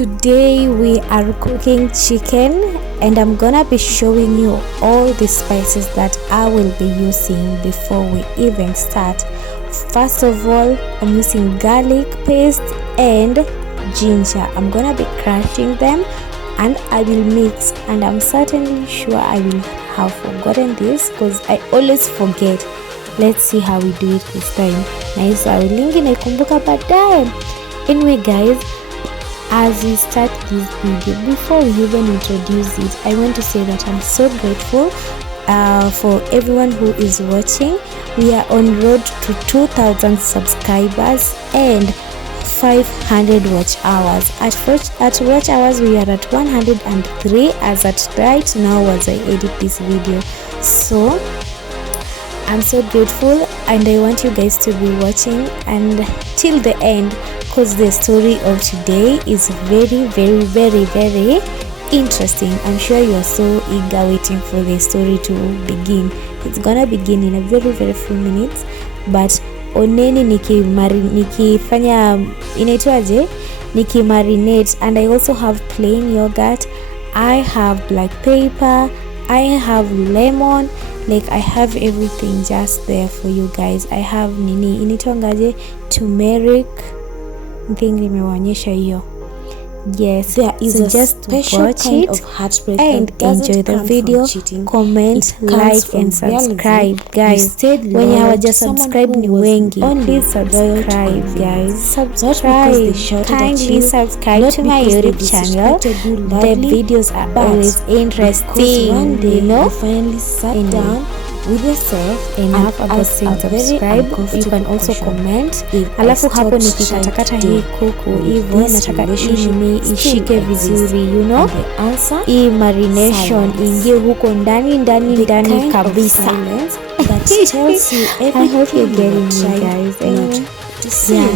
Today we are cooking chicken and I'm gonna be showing you all the spices that I will be using before we even start. First of all, I'm using garlic paste and ginger. I'm gonna be crushing them and I will mix, and I'm certainly sure I will have forgotten this because I always forget. Let's see how we do it this time. Nice, I will link naikumbuka baadaye. Anyway guys, as we start this video, before we even introduce it, I want to say that I'm so grateful for everyone who is watching. We are on road to 2,000 subscribers and 500 watch hours. At watch hours we are at 103 as at right now as I edit this video. So I'm so grateful and I want you guys to be watching and till the end, because the story of today is very interesting. I'm sure you are so eager waiting for the story to begin. It's gonna begin in a very few minutes, but oneni nikifanya inaitwaje, marinate. And I also have plain yogurt, I have black pepper, I have lemon, like I have everything just there for you guys. I have inaitwangaje, turmeric thing nimewaonyesha hiyo. Yes, there is so just watch it of heartbreak and enjoy the video. Comment, like and subscribe guys. When you hawaja subscribe ni wengi, please subscribe guys. Subscribe, kindly subscribe to my YouTube channel. The videos are always interesting, you know. Finally sat down with yourself and have about saying subscribe. You can also comment. Alafu hapo nikikatakata hii kuku hivyo, nataka ishike vizuri, you know, hii marination ingie huko ndani kabisa. I hope you're getting me guys. And yeah,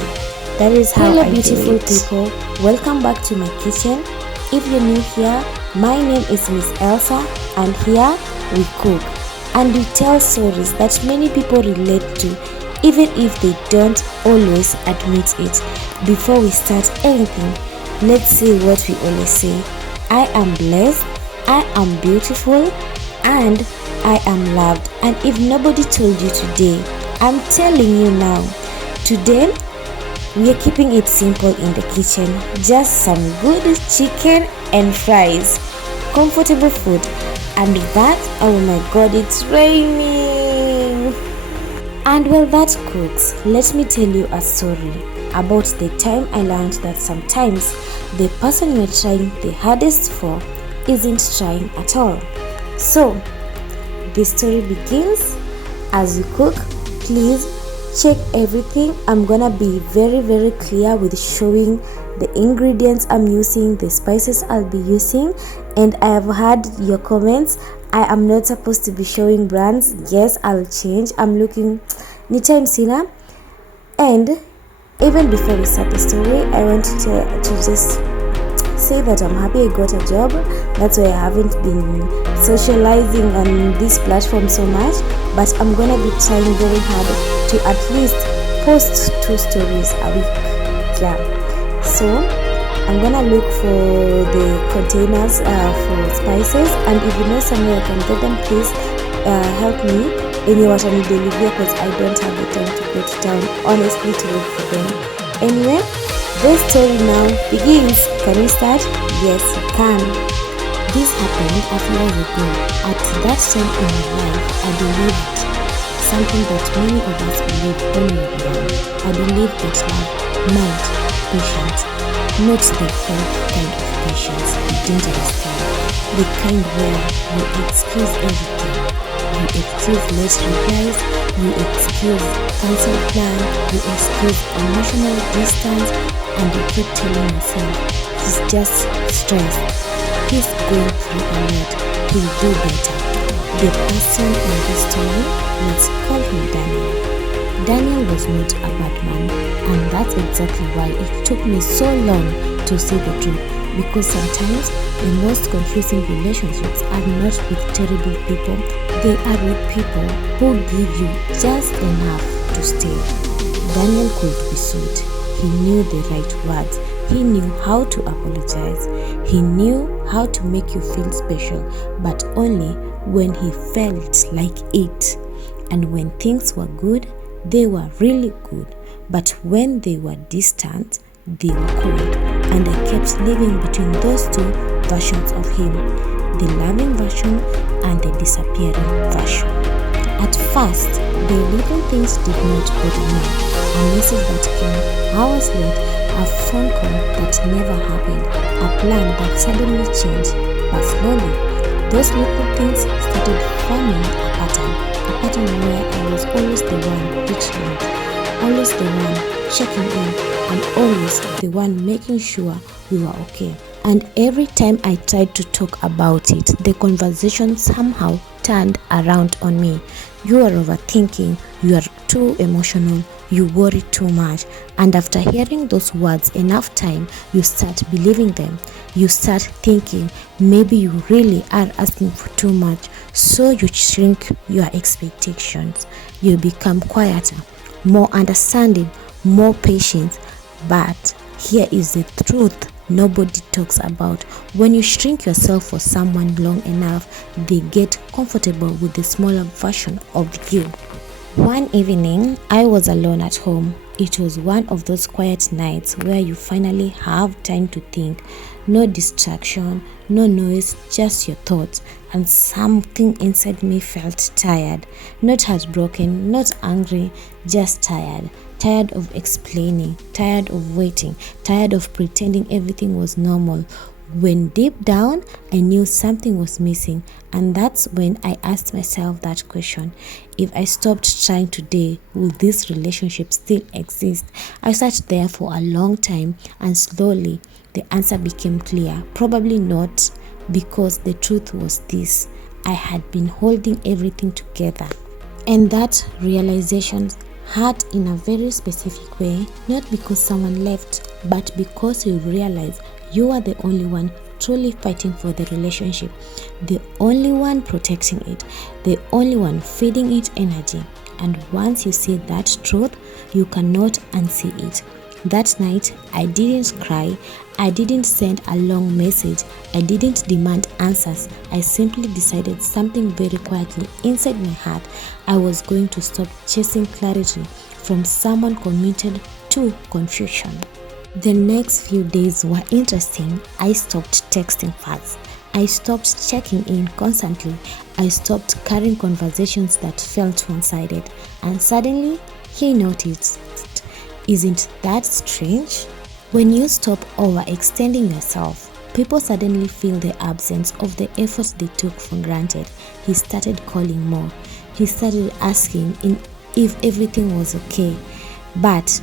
that is how Hello I beautiful do it. people, welcome back to my kitchen. If you're new here, my name is Miss Elsa and here we cook and we tell stories that many people relate to, even if they don't always admit it. Before we start anything, let's say what we always say. I am blessed, I am beautiful, and I am loved. And if nobody told you today, I'm telling you now. Today, we are keeping it simple in the kitchen. Just some good chicken and fries, comfortable food. And that, oh my god, it's raining. And while that cooks, let me tell you a story about the time I learned that sometimes the person you're trying the hardest for isn't trying at all. So the story begins. As you cook, please check everything. I'm gonna be very clear with showing the ingredients I'm using, the spices I'll be using, and I have heard your comments. I am not supposed to be showing brands. Yes, I'll change. I'm looking ni time sina. And even before we start the story, I want to just say that I'm happy I got a job. That's why I haven't been socializing on this platform so much, but I'm gonna be trying very hard to at least post 2 stories a week. Yeah, so I'm gonna look for the containers for spices, and if you know somewhere I can get them, please help me in your water delivery, because I don't have the time to go to town honestly to look for them. Anyway, this story now begins. Can we start? Yes, you can. This happened a few years ago. At that time in my life, I believed something that many of us believe only now. I believe that love meant patience, not the kind of patience, the dangerous kind, the kind where you excuse everything, you excuse late replies, you excuse cancel plan, you excuse emotional distance, and you keep telling yourself, he's just stressed, he's going through a lot, he'll do better. The person in this story, let's call him Daniel. Daniel was not a bad man, and that's exactly why it took me so long to see the truth, because sometimes the most confusing relationships are not with terrible people, they are with people who give you just enough to stay. Daniel could be sweet, he knew the right words, He knew how to apologize. He knew how to make you feel special, but only when he felt like it. And when things were good, they were really good. But when they were distant, they were cold. And I kept living between those two versions of him, the loving version and the disappearing version. At first, the little things did not bother me. A message that came hours late, a phone call that never happened, a plan that suddenly changed. But slowly, those little things started forming a pattern where I was always the one reaching out, always the one checking in, and always the one making sure we were okay. And every time I tried to talk about it, the conversation somehow turned around on me. You are overthinking, you are too emotional, you worry too much. And after hearing those words enough time, you start believing them. You start thinking maybe you really are asking for too much, so you shrink your expectations. You become quieter, more understanding, more patient. But here is the truth nobody talks about. When you shrink yourself for someone long enough, they get comfortable with the smaller version of you. One evening, I was alone at home. It was one of those quiet nights where you finally have time to think. No distraction, no noise, just your thoughts. And something inside me felt tired. Not heartbroken, not angry, just tired. Tired of explaining, tired of waiting, tired of pretending everything was normal. When deep down, I knew something was missing, and that's when I asked myself that question. If I stopped trying today, will this relationship still exist? I sat there for a long time, and slowly the answer became clear. Probably not, because the truth was this: I had been holding everything together. And that realization hurt in a very specific way, not because someone left, but because you realize you are the only one truly fighting for the relationship, the only one protecting it, the only one feeding it energy. And once you see that truth, you cannot unsee it. That night, I didn't cry, I didn't send a long message, I didn't demand answers. I simply decided something very quietly inside my heart. I was going to stop chasing clarity from someone committed to confusion. The next few days were interesting. I stopped texting fast. I stopped checking in constantly. I stopped carrying conversations that felt one-sided. And suddenly, he noticed. Isn't that strange? When you stop overextending yourself, people suddenly feel the absence of the effort they took for granted. He started calling more. He started asking if everything was okay. But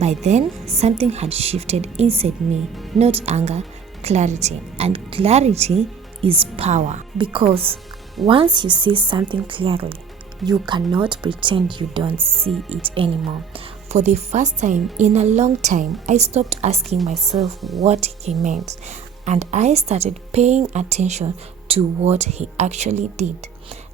by then, something had shifted inside me. Not anger, clarity. And clarity is power. Because once you see something clearly, you cannot pretend you don't see it anymore. For the first time in a long time, I stopped asking myself what he meant, and I started paying attention to what he actually did.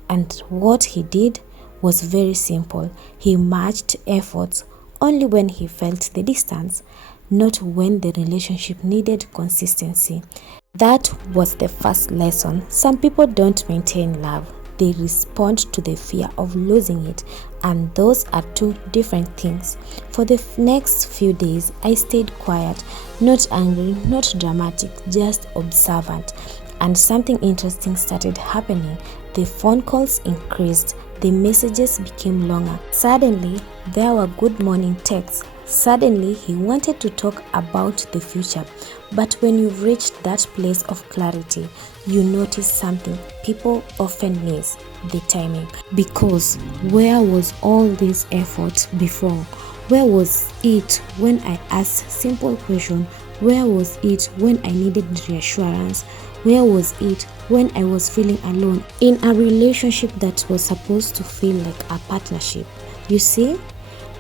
And what he did was very simple. He matched efforts only when he felt the distance, not when the relationship needed consistency. That was the first lesson. Some people don't maintain love. They respond to the fear of losing it, and those are two different things. For the next few days, I stayed quiet, not angry, not dramatic, just observant. And something interesting started happening. The phone calls increased, the messages became longer. Suddenly, there were good morning texts. Suddenly, he wanted to talk about the future. But when you've reached that place of clarity, you notice something people often miss: the timing. Because where was all this effort before? Where was it when I asked simple questions? Where was it when I needed reassurance? Where was it when I was feeling alone in a relationship that was supposed to feel like a partnership? You see,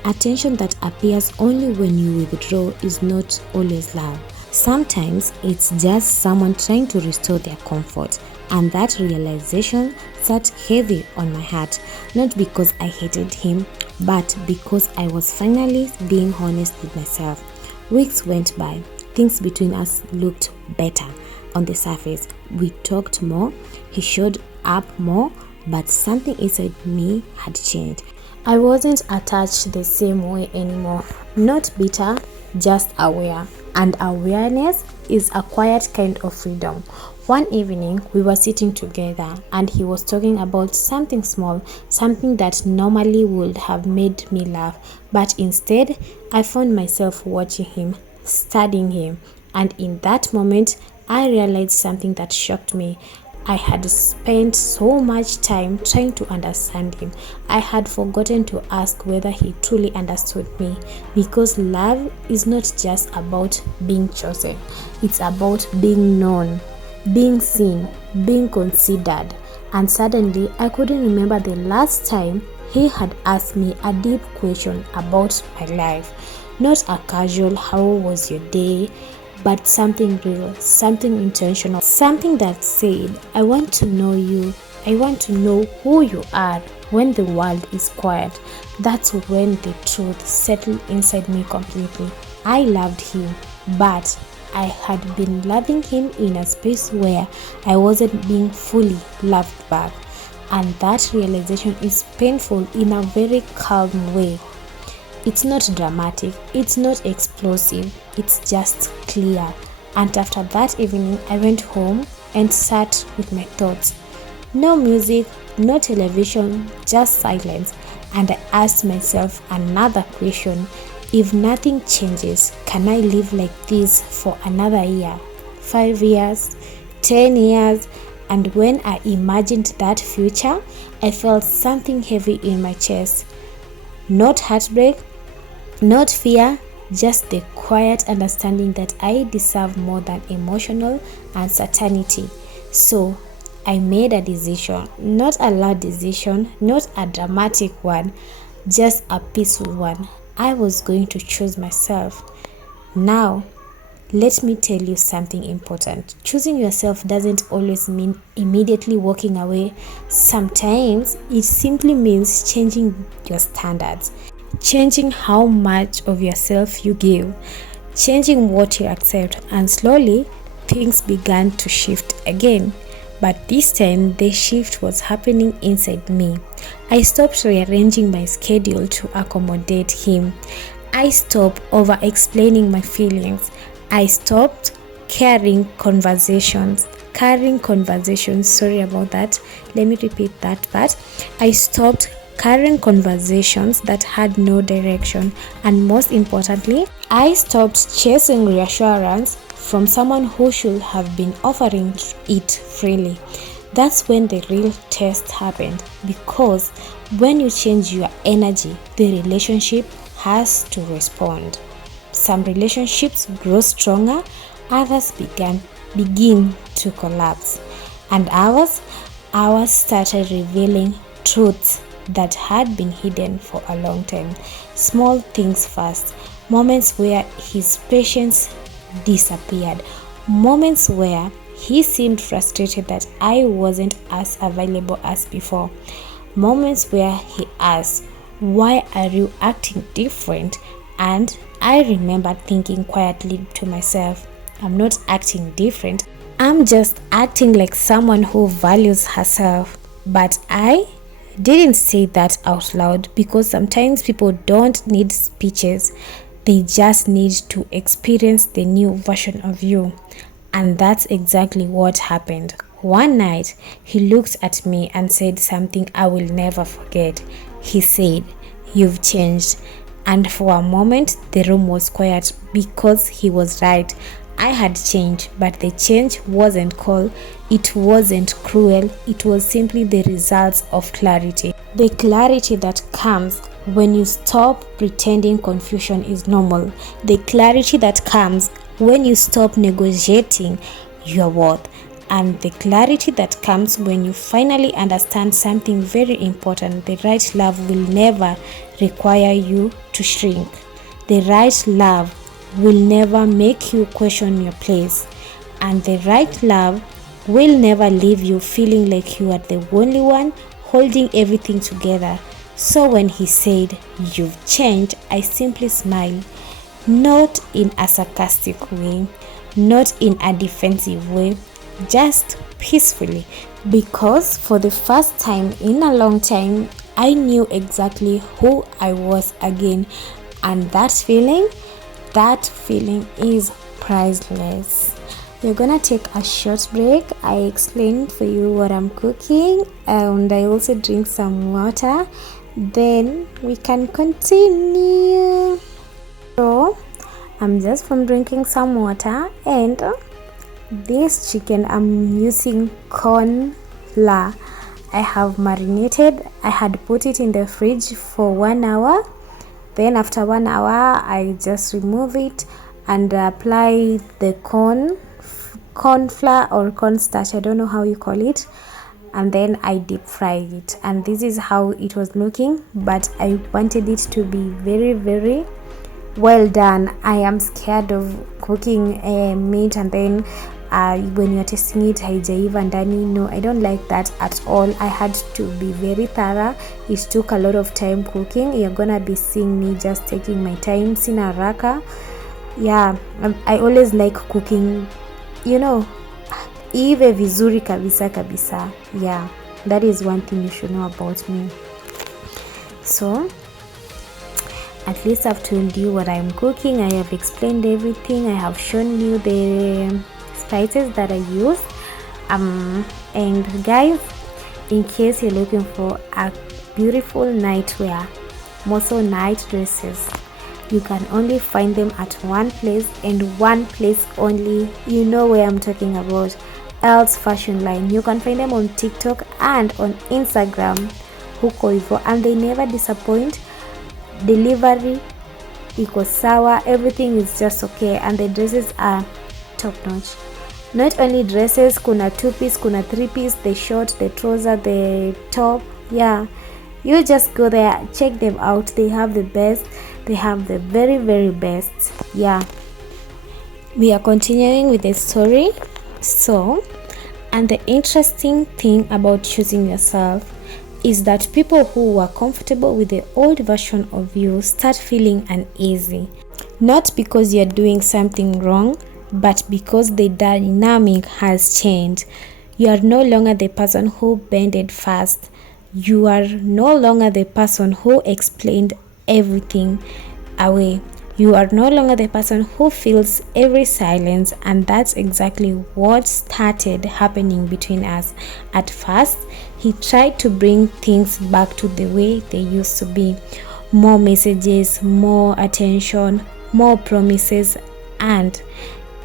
attention that appears only when you withdraw is not always love. Sometimes it's just someone trying to restore their comfort. And that realization sat heavy on my heart, not because I hated him, but because I was finally being honest with myself. Weeks went by. things between us looked better on the surface. We talked more, he showed up more, but something inside me had changed. I wasn't attached the same way anymore. Not bitter, just aware. And awareness is a quiet kind of freedom. One evening, we were sitting together and he was talking about something small, something that normally would have made me laugh. But instead, I found myself watching him, studying him. And in that moment, I realized something that shocked me. I had spent so much time trying to understand him. I had forgotten to ask whether he truly understood me, because love is not just about being chosen. It's about being known, being seen, being considered. And suddenly, I couldn't remember the last time he had asked me a deep question about my life. Not a casual, how was your day? But something real, something intentional, something that said, I want to know you, I want to know who you are when the world is quiet. That's when the truth settled inside me completely. I loved him, but I had been loving him in a space where I wasn't being fully loved back. And that realization is painful in a very calm way. It's not dramatic, it's not explosive, it's just clear. And after that evening, I went home and sat with my thoughts. No music, no television, just silence. And I asked myself another question. If nothing changes, can I live like this for another year, 5 years, 10 years? And when I imagined that future, I felt something heavy in my chest. Not heartbreak, not fear, just the quiet understanding that I deserve more than emotional uncertainty. So I made a decision, not a loud decision, not a dramatic one, just a peaceful one. I was going to choose myself. Now, let me tell you something important. Choosing yourself doesn't always mean immediately walking away. Sometimes it simply means changing your standards. Changing how much of yourself you give, changing what you accept, and slowly things began to shift again. But this time the shift was happening inside me. I stopped rearranging my schedule to accommodate him. I stopped over explaining my feelings. I stopped carrying conversations. Sorry about that. Let me repeat that part. I stopped carrying conversations that had no direction, and most importantly, I stopped chasing reassurance from someone who should have been offering it freely. That's when the real test happened, because when you change your energy, the relationship has to respond. Some relationships grow stronger, others begin to collapse, and ours started revealing truths that had been hidden for a long time. Small things first, moments where his patience disappeared, moments where he seemed frustrated that I wasn't as available as before, moments where he asked, why are you acting different? And I remember thinking quietly to myself, I'm not acting different, I'm just acting like someone who values herself. But I didn't say that out loud, because sometimes people don't need speeches, they just need to experience the new version of you. And that's exactly what happened. One night, he looked at me and said something I will never forget. He said, "You've changed." And for a moment, the room was quiet, because he was right. I had changed, but the change wasn't cold, it wasn't cruel, it was simply the results of clarity. The clarity that comes when you stop pretending confusion is normal. The clarity that comes when you stop negotiating your worth. And the clarity that comes when you finally understand something very important: the right love will never require you to shrink. The right love will never make you question your place. And the right love will never leave you feeling like you are the only one holding everything together. So when he said, "You've changed," I simply smiled. not in a sarcastic way, not in a defensive way, just peacefully. Because for the first time in a long time, I knew exactly who I was again, and that feeling is priceless. We're gonna take a short break. I explained for you what I'm cooking, and I also drink some water. Then we can continue. So I'm just from drinking some water, and this chicken I'm using corn flour. I have marinated. I had put it in the fridge for 1 hour. Then after 1 hour, I just remove it and apply the corn flour or cornstarch, I don't know how you call it, and then I deep fry it. And this is how it was looking, but I wanted it to be very, very well done. I am scared of cooking meat and then when you're tasting it haijaiva ndani. No, I don't like that at all. I had to be very thorough. It took a lot of time cooking. You're gonna be seeing me just taking my time, sina haraka. Yeah, I always like cooking, ive vizuri kabisa. Yeah, that is one thing you should know about me. So at least I've told you what I'm cooking. I have explained everything. I have shown you the spices that I use. And guys, in case you're looking for a beautiful nightwear, more so night dresses, you can only find them at one place and one place only. You know where I'm talking about, Else Fashion Line. You can find them on TikTok and on Instagram, huko hivyo, and they never disappoint. Delivery iko sawa, everything is just okay, and the dresses are top notch. Not only dresses, kuna 2-piece, kuna 3-piece, the short, the trouser, the top. Yeah, you just go there, check them out. They have the best. They have the very, very best. Yeah, we are continuing with the story. So, and the interesting thing about choosing yourself is that people who were comfortable with the old version of you start feeling uneasy. Not because you're doing something wrong, but because the dynamic has changed. You are no longer the person who bended fast. You are no longer the person who explained everything away. You are no longer the person who feels every silence, and that's exactly what started happening between us. At first, he tried to bring things back to the way they used to be. More messages, more attention, more promises, and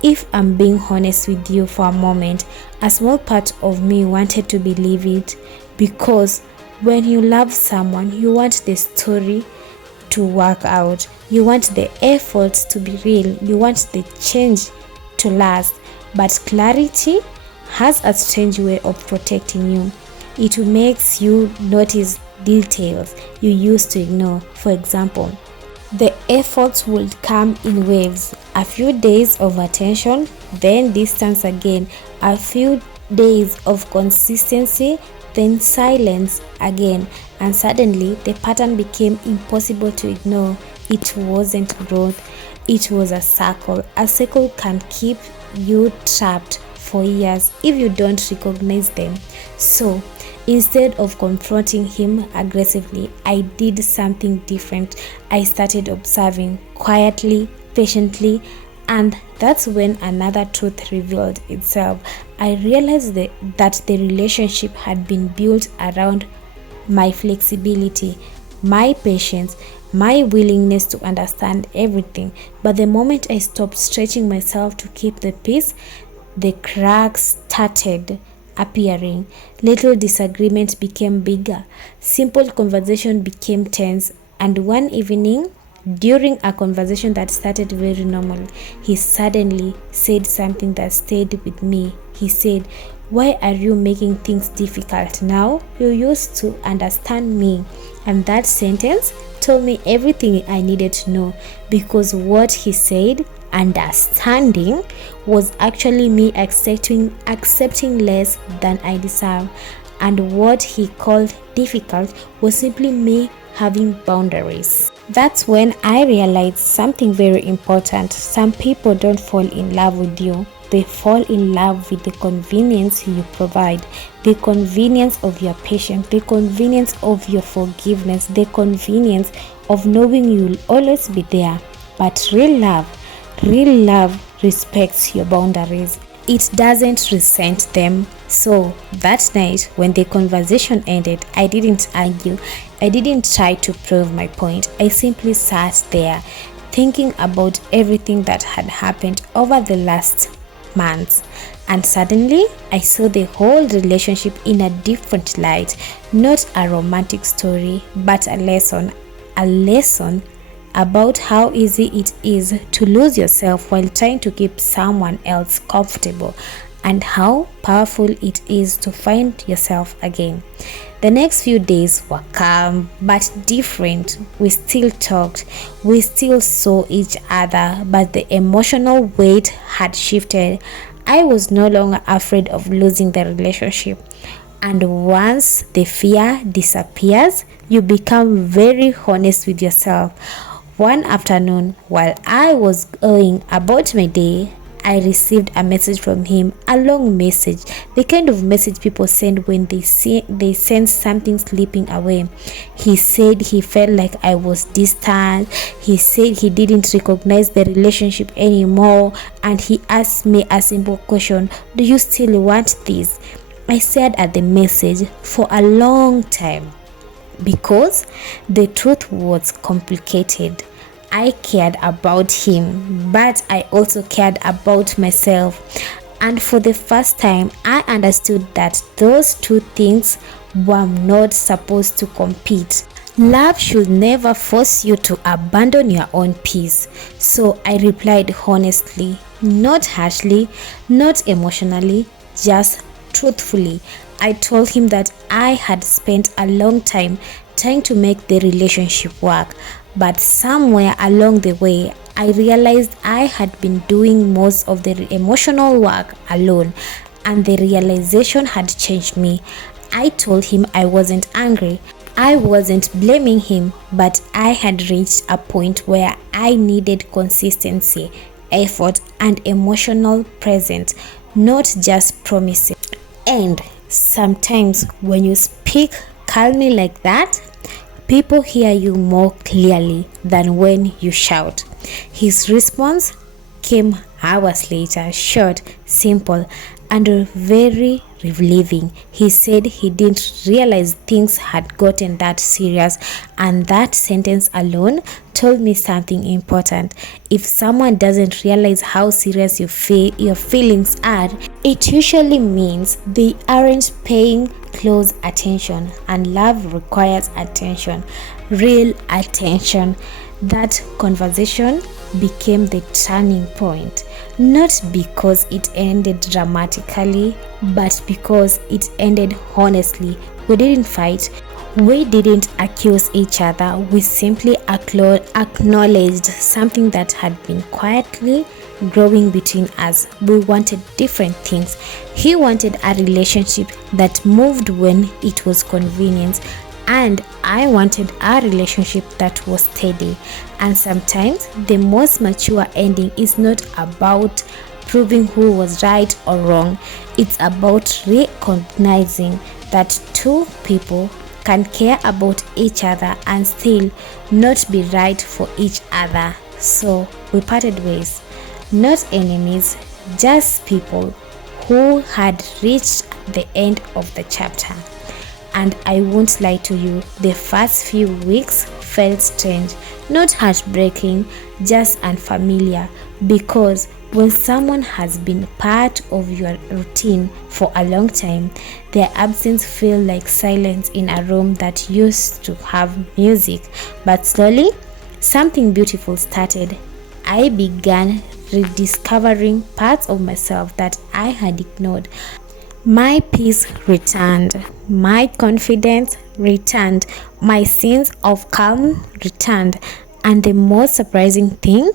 if I'm being honest with you for a moment, a small part of me wanted to believe it, because when you love someone, you want the story to work out. You want the efforts to be real. You want the change to last. But clarity has a strange way of protecting you. It makes you notice details you used to ignore. For example, the efforts would come in waves. A few days of attention, then distance again. A few days of consistency, then silence again. And suddenly, the pattern became impossible to ignore. It wasn't growth. It was a circle. A circle can keep you trapped for years if you don't recognize them. So, instead of confronting him aggressively, I did something different. I started observing quietly, patiently, and that's when another truth revealed itself. I realized that the relationship had been built around my flexibility, my patience, my willingness to understand everything. But the moment I stopped stretching myself to keep the peace, the cracks started appearing. Little disagreements became bigger. Simple conversation became tense. And one evening, during a conversation that started very normal, he suddenly said something that stayed with me. He said, "Why are you making things difficult now? You used to understand me." And that sentence told me everything I needed to know, because what he said, understanding, was actually me accepting less than I deserve. And what he called difficult was simply me having boundaries. That's when I realized something very important. Some people don't fall in love with you. They fall in love with the convenience you provide, the convenience of your patience, the convenience of your forgiveness, the convenience of knowing you'll always be there. But real love respects your boundaries. It doesn't resent them. So that night, when the conversation ended, I didn't argue. I didn't try to prove my point. I simply sat there, thinking about everything that had happened over the last months. And suddenly, I saw the whole relationship in a different light. Not a romantic story, but a lesson. A lesson about how easy it is to lose yourself while trying to keep someone else comfortable, and how powerful it is to find yourself again. The next few days were calm but different. We still talked, we still saw each other, but the emotional weight had shifted. I was no longer afraid of losing the relationship. And once the fear disappears, you become very honest with yourself. One afternoon, while I was going about my day, I received a message from him, a long message, the kind of message people send when they sense something slipping away. He said he felt like I was distant. He said he didn't recognize the relationship anymore, and he asked me a simple question: do you still want this? I said at the message, for a long time. Because the truth was complicated. I cared about him, but I also cared about myself. And for the first time, I understood that those two things were not supposed to compete. Love should never force you to abandon your own peace. So I replied honestly, not harshly, not emotionally, just truthfully. I told him that I had spent a long time trying to make the relationship work, but somewhere along the way, I realized I had been doing most of the emotional work alone, and the realization had changed me. I told him I wasn't angry. I wasn't blaming him, but I had reached a point where I needed consistency, effort, and emotional presence, not just promises. And sometimes when you speak calmly like that, people hear you more clearly than when you shout. His response came hours later, short, simple, and very relieving. He said he didn't realize things had gotten that serious, and that sentence alone told me something important. If someone doesn't realize how serious your feelings are, it usually means they aren't paying close attention, and love requires attention, real attention. That conversation became the turning point, not because it ended dramatically, but because it ended honestly. We didn't fight, we didn't accuse each other, we simply acknowledged something that had been quietly growing between us. We wanted different things. He wanted a relationship that moved when it was convenient, and I wanted a relationship that was steady. And sometimes the most mature ending is not about proving who was right or wrong. It's about recognizing that two people can care about each other and still not be right for each other. So we parted ways, not enemies, just people who had reached the end of the chapter. And I won't lie to you, the first few weeks felt strange, not heartbreaking, just unfamiliar, because when someone has been part of your routine for a long time, their absence feels like silence in a room that used to have music. But slowly, something beautiful started. I began rediscovering parts of myself that I had ignored. My peace returned, my confidence returned, my sense of calm returned, and the most surprising thing,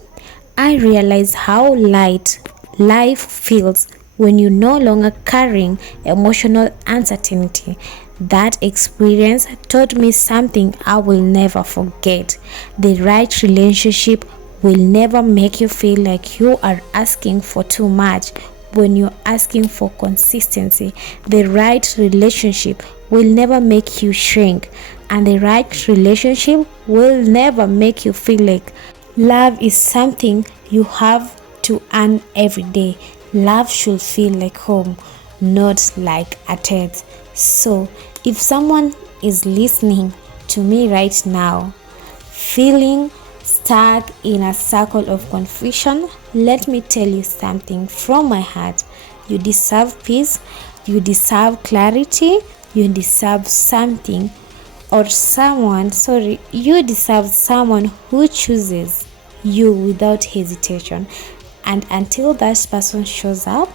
I realized how light life feels when you're no longer carrying emotional uncertainty. That experience taught me something I will never forget. The right relationship will never make you feel like you are asking for too much when you're asking for consistency. The right relationship will never make you shrink, and the right relationship will never make you feel like love is something you have to earn every day. Love should feel like home, not like a test. So, if someone is listening to me right now, feeling stuck in a circle of confusion, let me tell you something from my heart. You deserve peace, you deserve clarity, you deserve something or someone, you deserve someone who chooses you without hesitation. And until that person shows up,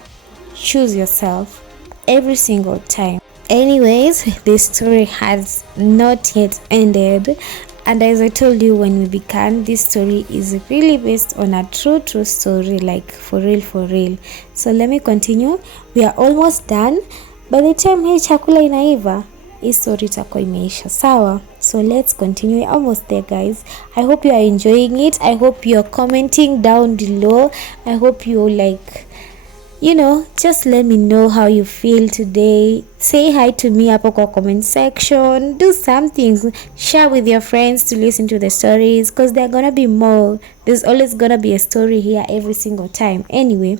choose yourself every single time. Anyways, this story has not yet ended, and as I told you when we began, this story is really based on a true story, like for real. So let me continue. We are almost done. By the time hii chakula inaiva, hii story itakuwa imeisha, sawa? So let's continue. We're almost there, guys. I hope you are enjoying it. I hope you're commenting down below. I hope you just let me know how you feel today. Say hi to me hapo kwa comment section. Do something. Share with your friends to listen to the stories, because there are gonna be more. There's always gonna be a story here every single time. Anyway,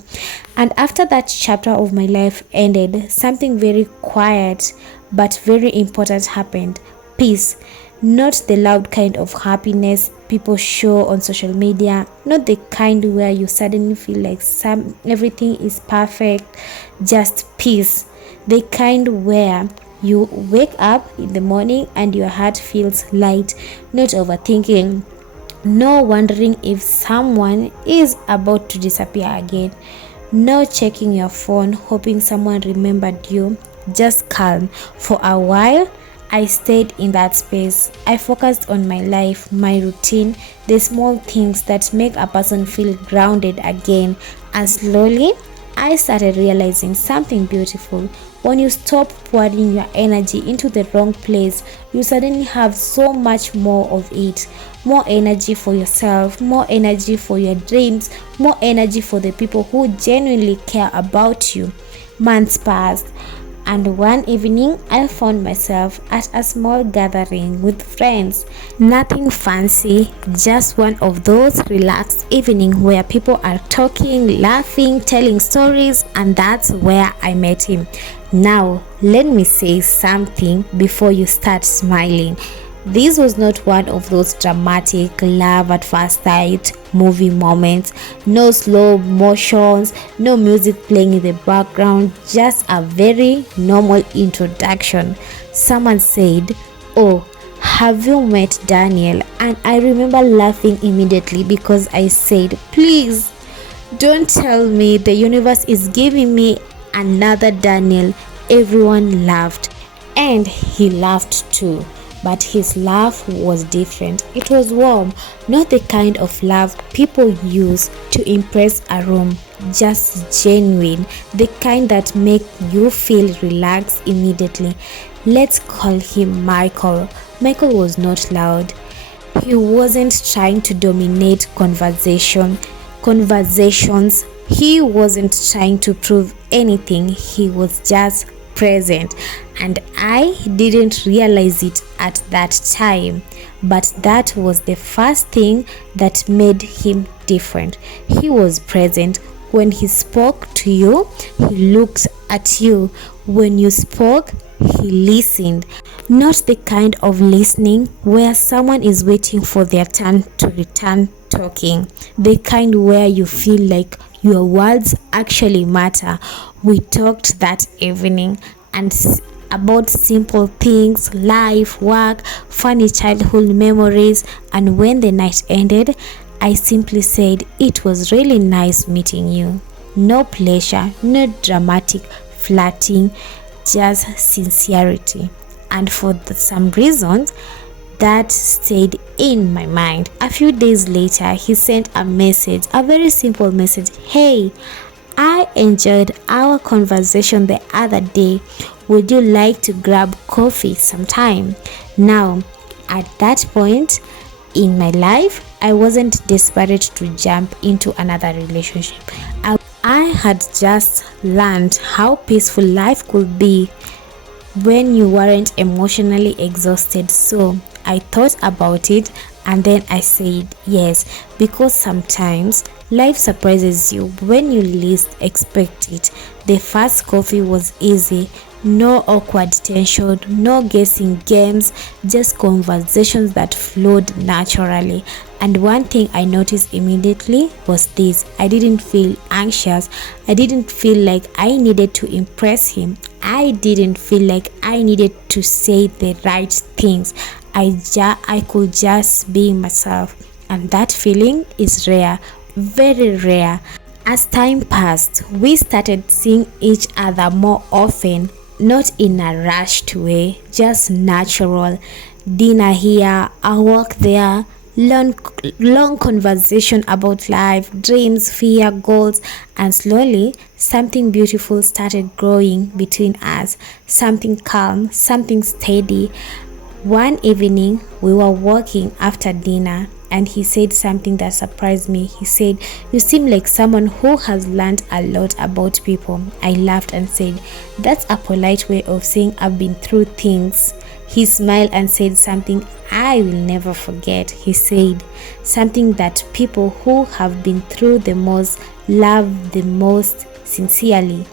and after that chapter of my life ended, something very quiet but very important happened. Peace. Not the loud kind of happiness people show on social media, not the kind where you suddenly feel like everything is perfect, just peace. The kind where you wake up in the morning and your heart feels light, not overthinking, no wondering if someone is about to disappear again, no checking your phone hoping someone remembered you, just calm. For a while I stayed in that space. I focused on my life, my routine, the small things that make a person feel grounded again. And slowly, I started realizing something beautiful. When you stop pouring your energy into the wrong place, you suddenly have so much more of it. More energy for yourself, more energy for your dreams, more energy for the people who genuinely care about you. Months passed, and one evening I found myself at a small gathering with friends. Nothing fancy, just one of those relaxed evenings where people are talking, laughing, telling stories, and that's where I met him. Now, let me say something before you start smiling. This was not one of those dramatic love at first sight movie moments. No slow motions, no music playing in the background, just a very normal introduction. Someone said, "Oh, have you met Daniel?" And I remember laughing immediately because I said, "Please, don't tell me the universe is giving me another Daniel." Everyone laughed, and he laughed too. But his laugh was different. It was warm, not the kind of laugh people use to impress a room, just genuine, the kind that make you feel relaxed immediately. Let's call him Michael. Michael was not loud. He wasn't trying to dominate conversations. He wasn't trying to prove anything. He was just present, and I didn't realize it at that time, but that was the first thing that made him different. He was present. When he spoke to you, he looked at you. When you spoke, he listened. Not the kind of listening where someone is waiting for their turn to return talking, the kind where you feel like your words actually matter. We talked that evening and about simple things, life, work, funny childhood memories, and when the night ended, I simply said, "It was really nice meeting you." No pleasure, no dramatic flirting, just sincerity. And for some reasons, that stayed in my mind. A few days later, he sent a message, a very simple message. "Hey, I enjoyed our conversation the other day. Would you like to grab coffee sometime? Now, at that point in my life, I wasn't desperate to jump into another relationship. I had just learned how peaceful life could be when you weren't emotionally exhausted. So I thought about it and then I said yes, because sometimes life surprises you when you least expect it. The first coffee was easy. No awkward tension, no guessing games, just conversations that flowed naturally. And one thing I noticed immediately was this: I didn't feel anxious. I didn't feel like I needed to impress him. I didn't feel like I needed to say the right things. I could just be myself. And that feeling is rare, very rare. As time passed, we started seeing each other more often, not in a rushed way, just natural. Dinner here, a walk there, long conversation about life, dreams, fear, goals, and slowly something beautiful started growing between us. Something calm, something steady. One evening, we were walking after dinner, and he said something that surprised me. He said, "You seem like someone who has learned a lot about people." I laughed and said, "That's a polite way of saying I've been through things." He smiled and said something I will never forget. He said something that people who have been through the most love the most sincerely.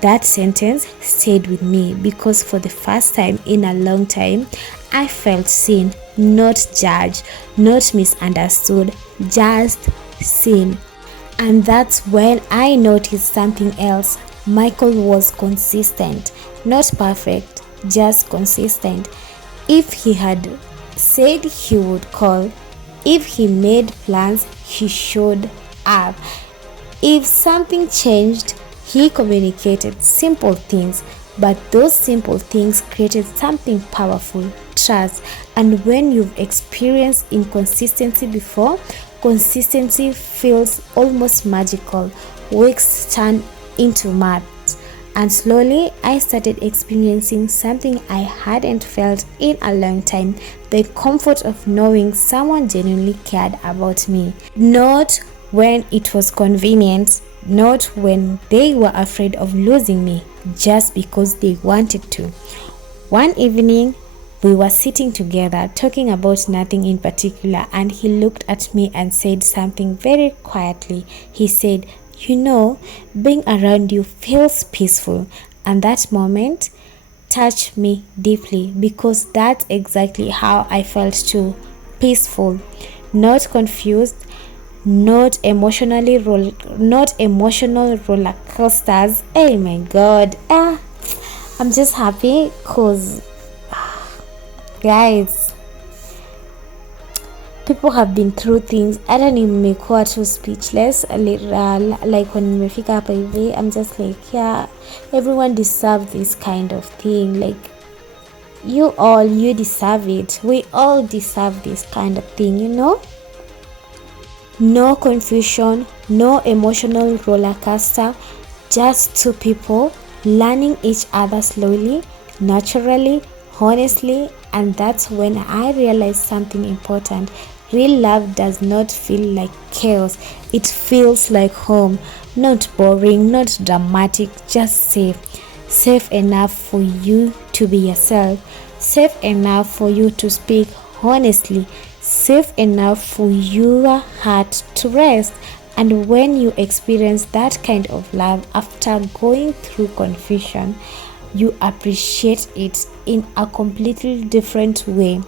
That sentence stayed with me because for the first time in a long time, I felt seen, not judged, not misunderstood, just seen. And that's when I noticed something else. Michael was consistent, not perfect, just consistent. If he had said he would call, if he made plans, he showed up. If something changed, he communicated simple things, but those simple things created something powerful: trust. And when you've experienced inconsistency before, consistency feels almost magical. Weeks turn into months, and slowly I started experiencing something I hadn't felt in a long time: the comfort of knowing someone genuinely cared about me. Not when it was convenient, not when they were afraid of losing me, just because they wanted to. One evening, we were sitting together talking about nothing in particular, and he looked at me and said something very quietly. He said, "You know, being around you feels peaceful." And that moment touched me deeply because that's exactly how I felt too. Peaceful, not confused, not emotional roller coasters. Oh my god. I'm just happy because guys, people have been through things. Hata nimekuwa too speechless, like when nimefika hapa hivi, I'm just like, yeah, everyone deserves this kind of thing. Like, you deserve it. We all deserve this kind of thing, you know. No confusion, no emotional roller coaster, just two people learning each other slowly, naturally, honestly. And that's when I realized something important. Real love does not feel like chaos. It feels like home. Not boring, not dramatic, just safe. Safe enough for you to be yourself. Safe enough for you to speak honestly. Safe enough for your heart to rest. And when you experience that kind of love after going through confusion, you appreciate it in a completely different way.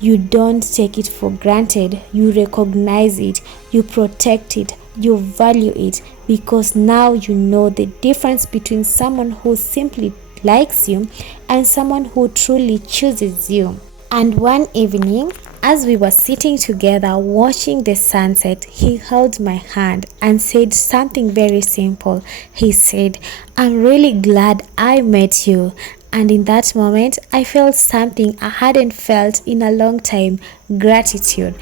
You don't take it for granted. You recognize it, you protect it, you value it, because now you know the difference between someone who simply likes you and someone who truly chooses you. And one evening, as we were sitting together watching the sunset, he held my hand and said something very simple. He said, "I'm really glad I met you." And in that moment, I felt something I hadn't felt in a long time: gratitude.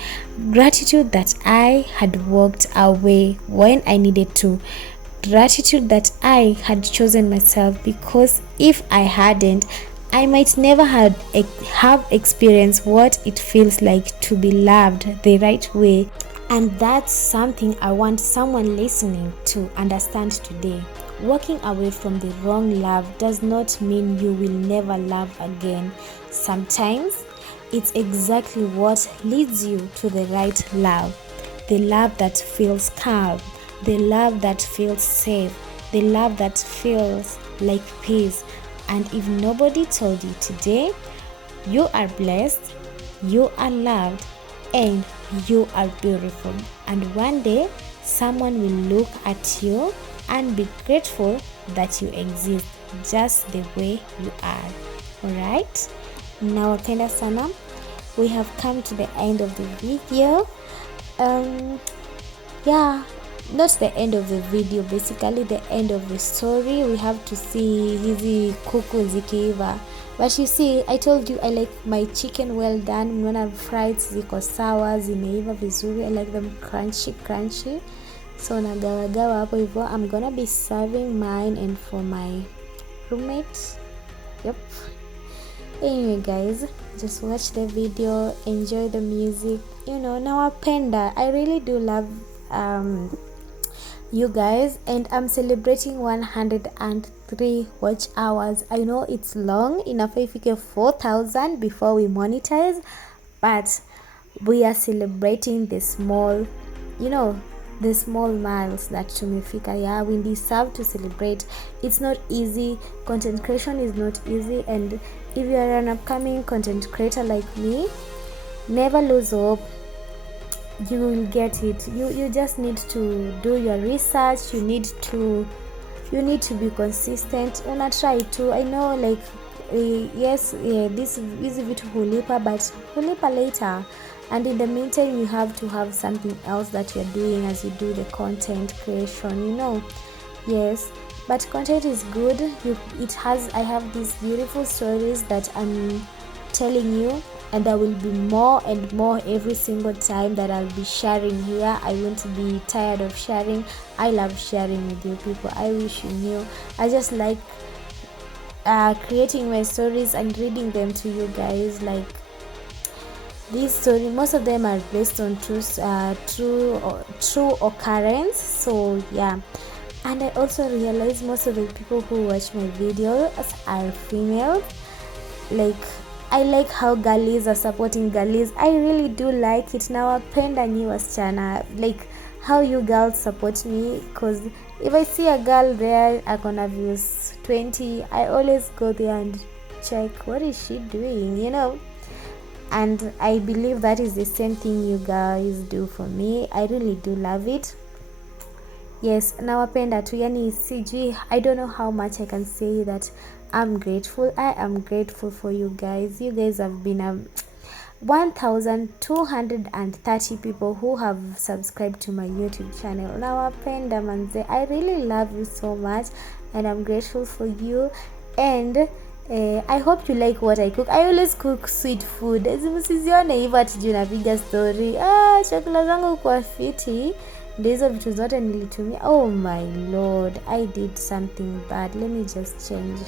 Gratitude that I had walked away when I needed to. gratitude that I had chosen myself, because if I hadn't, I might never have experienced what it feels like to be loved the right way. And that's something I want someone listening to understand today. Walking away from the wrong love does not mean you will never love again. Sometimes it's exactly what leads you to the right love. The love that feels calm, the love that feels safe, the love that feels like peace. And if nobody told you today, you are blessed, you are loved, and you are beautiful. And one day, someone will look at you and be grateful that you exist just the way you are. Alright? Nawapenda sana. We have come to the end of the video. Not the end of the video, basically the end of the story. We have to see hizi kuku zikiiva, but you see, I told you I like my chicken well done. When I've fried ziko sawa, zimeiva vizuri. I like them crunchy. So nagawagawa hapo hivyo. I'm gonna be serving mine and for my roommate. Yep. Anyway guys, just watch the video, enjoy the music. Nawapenda. I really do love you guys, and I'm celebrating 103 watch hours. I know it's long, inafaa ifike 4,000 before we monetize, but we are celebrating the small miles that tumefika. Yeah, we deserve to celebrate. It's not easy. Content creation is not easy, and if you are an upcoming content creator like me, never lose hope. You will get it. You just need to do your research. You need to be consistent. Una try to. I know, like this vitu hulipa, but hulipa later. And in the meantime, you have to have something else that you're doing as you do the content creation. Yes, but content is good. I have these beautiful stories that I'm telling you, and there will be more and more every single time that I'll be sharing here. I won't be tired of sharing. I love sharing with you people. I wish you knew. I just like creating my stories and reading them to you guys. Like this story, most of them are based on true occurrence. So yeah. And I also realize most of the people who watch my videos are female. Like, I like how girlies are supporting girlies. I really do like it. Nawapenda nyi wasichana, like how you girls support me, because if I see a girl there akona views 20, I always go there and check what is she doing, and I believe that is the same thing you guys do for me. I really do love it. Yes, nawapenda tu, yani sijui, I don't know how much I can say that I'm grateful. I am grateful for you guys. You guys have been 1,230 people who have subscribed to my YouTube channel. Nawapenda manze. I really love you so much, and I'm grateful for you. And I hope you like what I cook. I always cook sweet food. Msizione hivyo ati juu napiga story. Chakula zangu kwa fiti. Hizo vitu zote nilitumia. Oh my lord, I did something bad. Let me just change.